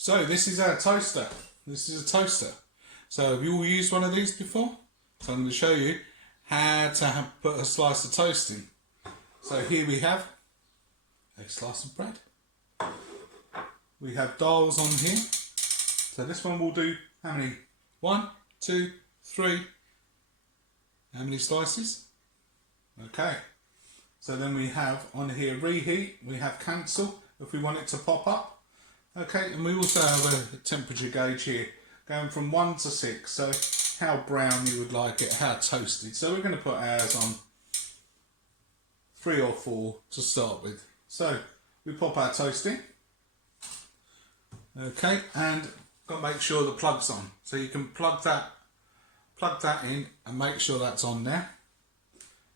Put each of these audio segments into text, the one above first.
So this is our toaster. This is a toaster. So have you all used one of these before? So I'm going to show you how to put a slice of toast in. So here we have a slice of bread. We have dials on here. So this one will do how many? 1, 2, 3. How many slices? Okay. So then we have on here reheat. We have cancel if we want it to pop up. Okay, and we also have a temperature gauge here going from 1 to 6. So how brown you would like it, how toasted. So we're going to put ours on 3 or 4 to start with. So we pop our toast in. Okay, and got to make sure the plug's on. So you can plug that in and make sure that's on there.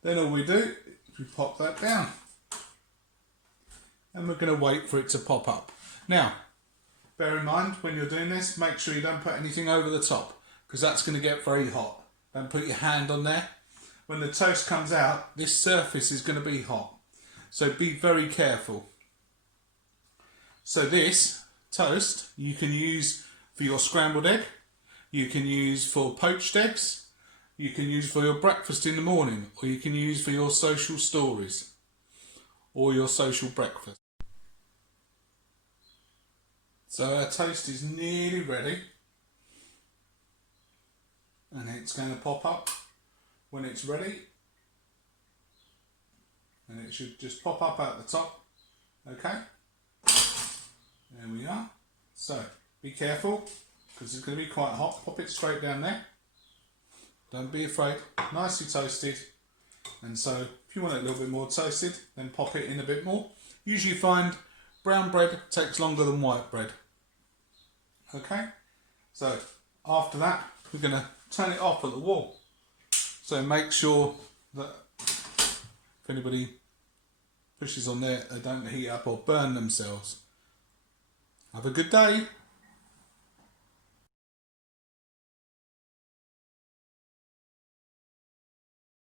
Then all we do is we pop that down. And we're going to wait for it to pop up. Now, bear in mind when you're doing this, make sure you don't put anything over the top because that's going to get very hot. Don't put your hand on there. When the toast comes out, this surface is going to be hot. So be very careful. So this toast you can use for your scrambled egg, you can use for poached eggs, you can use for your breakfast in the morning, or you can use for your social stories or your social breakfast. So our toast is nearly ready and it's going to pop up when it's ready, and it should just pop up at the top. Okay, there we are. So be careful because it's going to be quite hot. Pop it straight down there, don't be afraid. Nicely toasted. And so if you want it a little bit more toasted, then pop it in a bit more. Usually find brown bread takes longer than white bread. Okay, so after that we're going to turn it off at the wall. So make sure that if anybody pushes on there, they don't heat up or burn themselves. Have a good day.